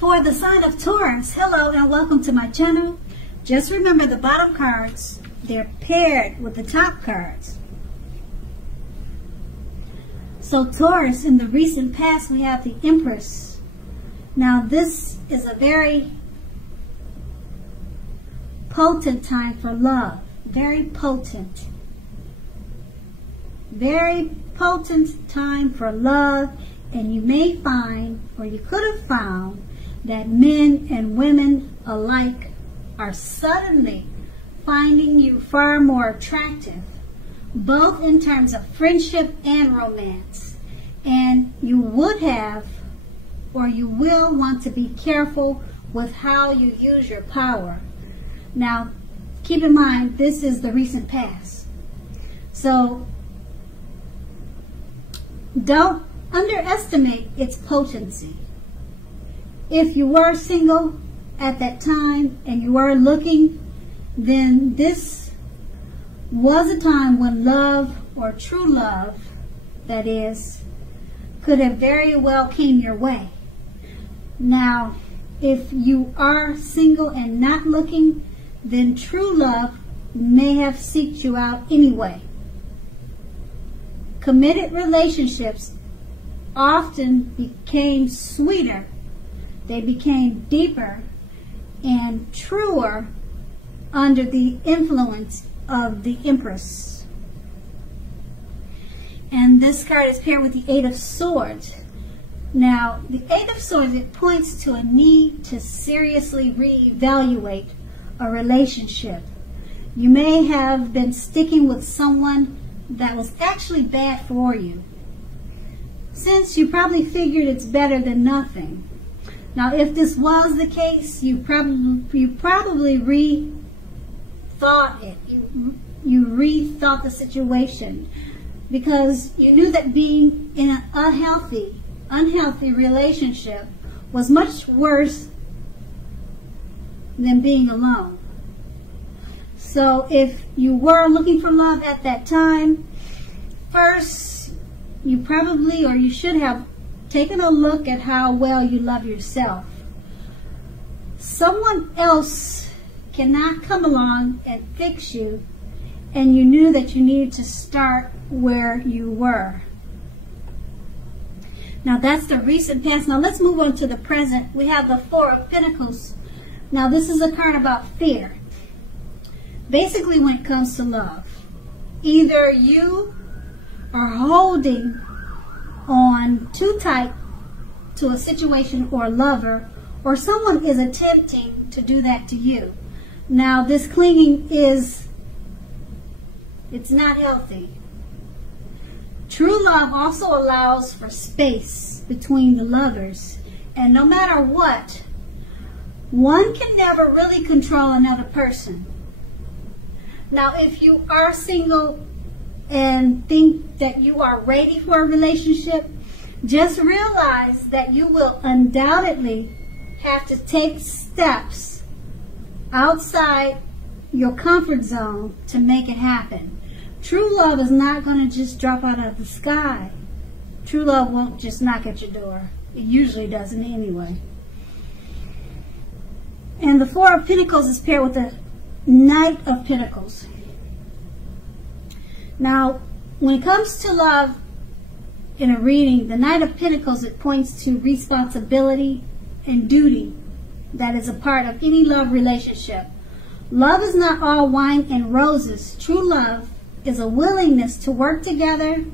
For the sign of Taurus, hello and welcome to my channel. Just remember the bottom cards, they're paired with the top cards. So Taurus, in the recent past we have the Empress. Now this is a very potent time for love. Very potent. Very potent time for love, and you may find, or you could have found, that men and women alike are suddenly finding you far more attractive, both in terms of friendship and romance. And you would have, or you will want to be careful with how you use your power. Now, keep in mind, this is the recent past. So, don't underestimate its potency. If you were single at that time and you were looking, then this was a time when love, or true love, that is, could have very well came your way. Now, if you are single and not looking, then true love may have sought you out anyway. Committed relationships often became sweeter, they became deeper and truer under the influence of the Empress. And this card is paired with the Eight of Swords. Now, the Eight of Swords, it points to a need to seriously reevaluate a relationship. You may have been sticking with someone that was actually bad for you, since you probably figured it's better than nothing. Now, if this was the case, you probably rethought it. You rethought the situation, because you knew that being in an unhealthy relationship was much worse than being alone. So if you were looking for love at that time, first you probably, or you should have, taken a look at how well you love yourself. Someone else cannot come along and fix you, and you knew that you needed to start where you were. Now that's the recent past. Now let's move on to the present. We have the Four of Pentacles. Now this is a card about fear. Basically, when it comes to love, either you are holding on too tight to a situation or lover, or someone is attempting to do that to you. Now this clinging it's not healthy. True love also allows for space between the lovers, and no matter what, one can never really control another person. Now, if you are single and think that you are ready for a relationship, just realize that you will undoubtedly have to take steps outside your comfort zone to make it happen. True love is not going to just drop out of the sky. True love won't just knock at your door. It usually doesn't anyway. And the Four of Pentacles is paired with the Knight of Pentacles. Now, when it comes to love in a reading, the Knight of Pentacles, it points to responsibility and duty that is a part of any love relationship. Love is not all wine and roses. True love is a willingness to work together,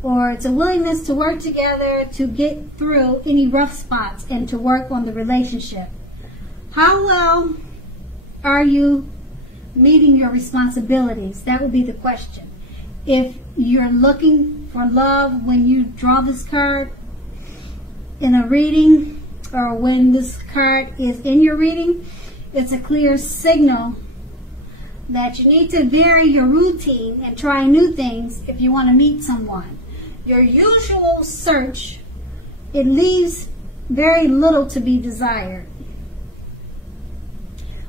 or it's a willingness to work together to get through any rough spots and to work on the relationship. How well are you meeting your responsibilities? That would be the question. If you're looking for love when you draw this card in a reading, or when this card is in your reading, it's a clear signal that you need to vary your routine and try new things if you want to meet someone. Your usual search, it leaves very little to be desired.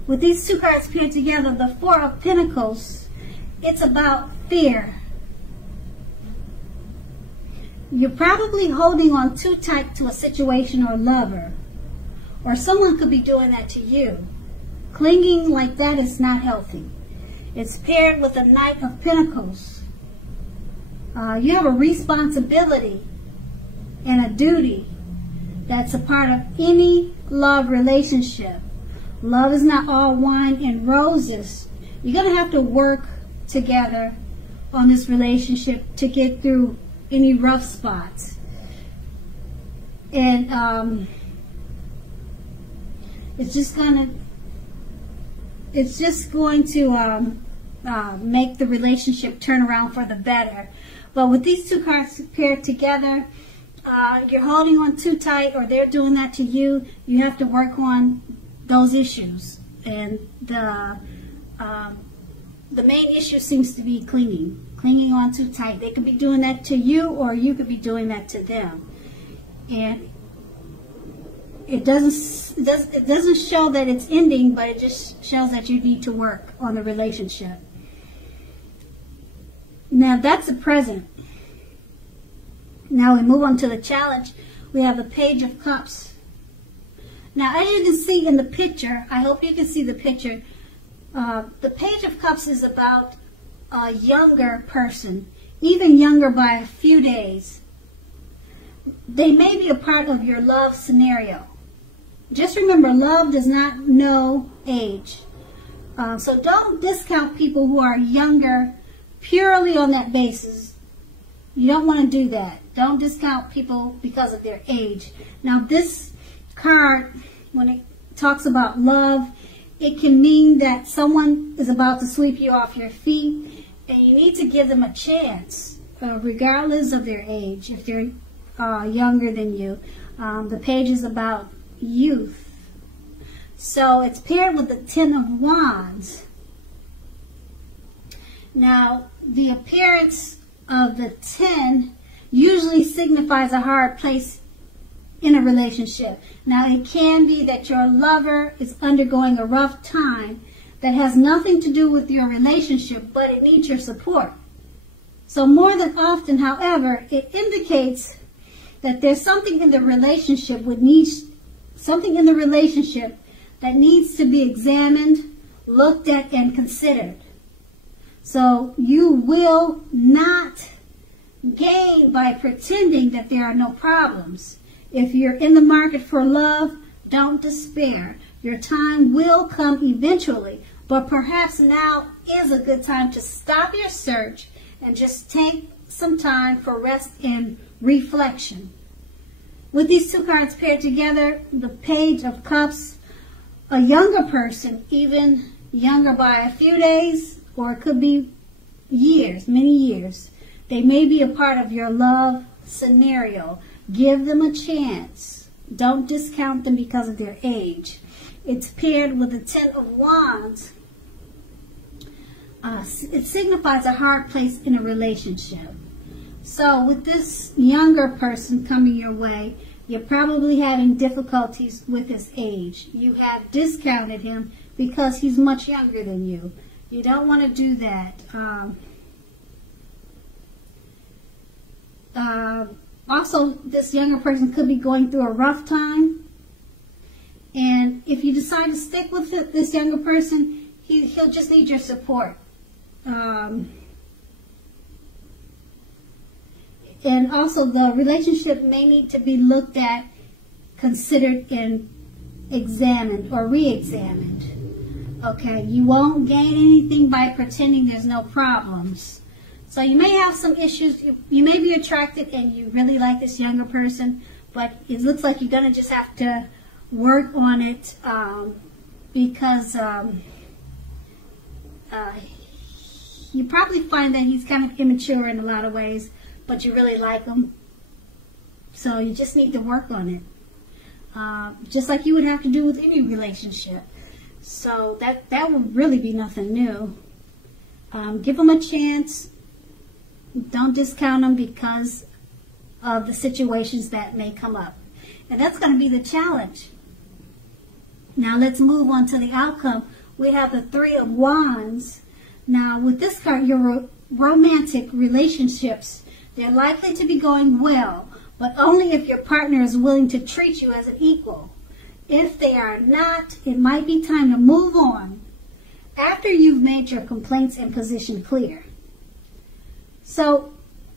With these two cards paired together, the Four of Pentacles, it's about fear. You're probably holding on too tight to a situation or lover. or someone could be doing that to you. Clinging like that is not healthy. It's paired with the Knight of Pentacles. You have a responsibility and a duty that's a part of any love relationship. Love is not all wine and roses. You're going to have to work together on this relationship to get through any rough spots. And it's just going to make the relationship turn around for the better. But with these two cards paired together, you're holding on too tight, or they're doing that to you. You have to work on those issues. And the main issue seems to be clinging on too tight. They could be doing that to you, or you could be doing that to them. And it doesn't show that it's ending, but it just shows that you need to work on the relationship. Now that's the present. Now we move on to the challenge. We have the Page of Cups. Now, as you can see in the picture, I hope you can see the picture. The Page of Cups is about a younger person, even younger by a few days. They may be a part of your love scenario. Just remember, love does not know age. So don't discount people who are younger purely on that basis. You don't want to do that. Don't discount people because of their age. Now this card, when it talks about love, it can mean that someone is about to sweep you off your feet, and you need to give them a chance, regardless of their age. If they're younger than you, the page is about youth. So it's paired with the Ten of Wands. Now, the appearance of the 10 usually signifies a hard place in a relationship. Now, it can be that your lover is undergoing a rough time that has nothing to do with your relationship, but it needs your support. So more than often, however, it indicates that there's something in the relationship that needs to be examined, looked at, and considered. So you will not gain by pretending that there are no problems. If you're in the market for love, don't despair. Your time will come eventually, but perhaps now is a good time to stop your search and just take some time for rest and reflection. With these two cards paired together, the Page of Cups, a younger person, even younger by a few days, or it could be years, many years. They may be a part of your love scenario. Give them a chance. Don't discount them because of their age. It's paired with the Ten of Wands. It signifies a hard place in a relationship. So with this younger person coming your way, you're probably having difficulties with his age. You have discounted him because he's much younger than you. You don't want to do that. Also, this younger person could be going through a rough time. And if you decide to stick with this younger person, he'll just need your support. And also, the relationship may need to be looked at, considered, and examined or re-examined. Okay, you won't gain anything by pretending there's no problems. So you may have some issues. You may be attracted and you really like this younger person, but it looks like you're going to just have to work on it because you probably find that he's kind of immature in a lot of ways, but you really like him. So you just need to work on it. Just like you would have to do with any relationship. So that would really be nothing new. Give him a chance. Don't discount them because of the situations that may come up. And that's going to be the challenge. Now let's move on to the outcome. We have the Three of Wands. Now with this card, your romantic relationships, they're likely to be going well, but only if your partner is willing to treat you as an equal. If they are not, it might be time to move on after you've made your complaints and position clear. So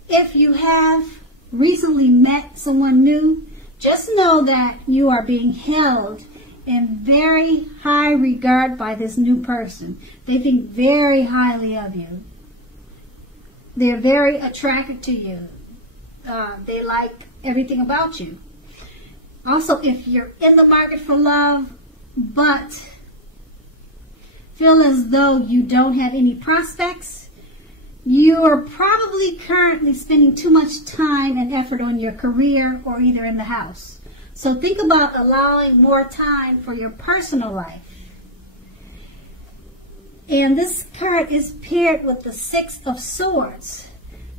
if you have recently met someone new, just know that you are being held in very high regard by this new person. They think very highly of you. They're very attracted to you. They like everything about you. Also, if you're in the market for love, but feel as though you don't have any prospects, you are probably currently spending too much time and effort on your career or either in the house. So think about allowing more time for your personal life. And this card is paired with the Six of Swords.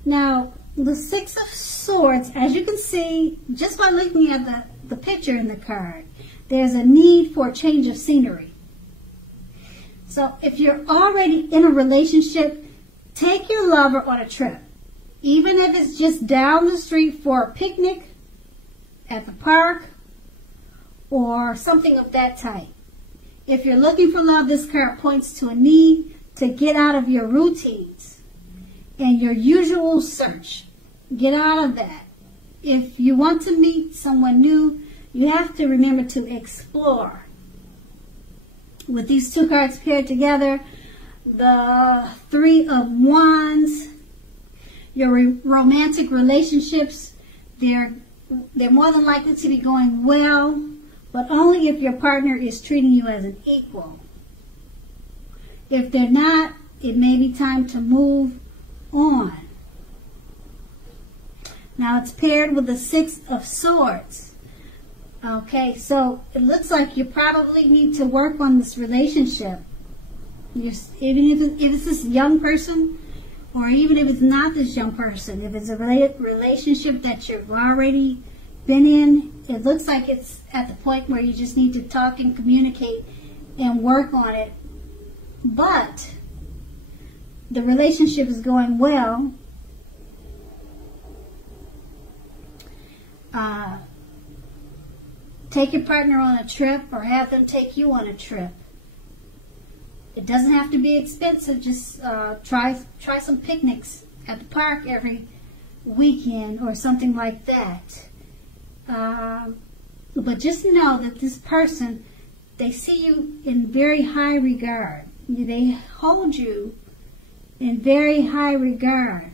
Now, the Six of Swords, as you can see, just by looking at the picture in the card, there's a need for a change of scenery. So if you're already in a relationship, take your lover on a trip. Even if it's just down the street for a picnic, at the park, or something of that type. If you're looking for love, this card points to a need to get out of your routines and your usual search. Get out of that. If you want to meet someone new, you have to remember to explore. With these two cards paired together, the Three of Wands, your romantic relationships, they're more than likely to be going well, but only if your partner is treating you as an equal. If they're not, it may be time to move on. Now it's paired with the Six of Swords. Okay, so it looks like you probably need to work on this relationship. Even if it's this young person, or even if it's not this young person, if it's a relationship that you've already been in, it looks like it's at the point where you just need to talk and communicate and work on it. But the relationship is going well. Take your partner on a trip or have them take you on a trip. It doesn't have to be expensive. Just try some picnics at the park every weekend or something like that. But just know that this person, they see you in very high regard. They hold you in very high regard.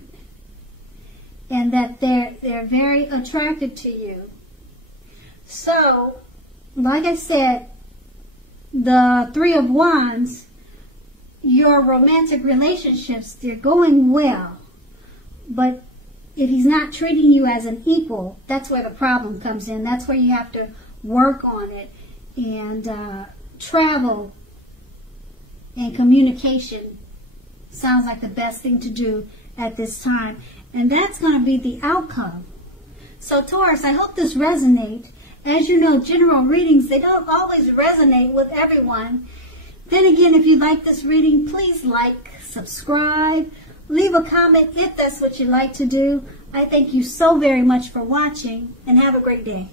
And that they're very attracted to you. So, like I said, the Three of Wands, your romantic relationships, they're going well. But if he's not treating you as an equal, that's where the problem comes in. That's where you have to work on it. And travel and communication sounds like the best thing to do at this time. And that's going to be the outcome. So Taurus, I hope this resonates. As you know, general readings, they don't always resonate with everyone. Then again, if you like this reading, please like, subscribe, leave a comment if that's what you like to do. I thank you so very much for watching, and have a great day.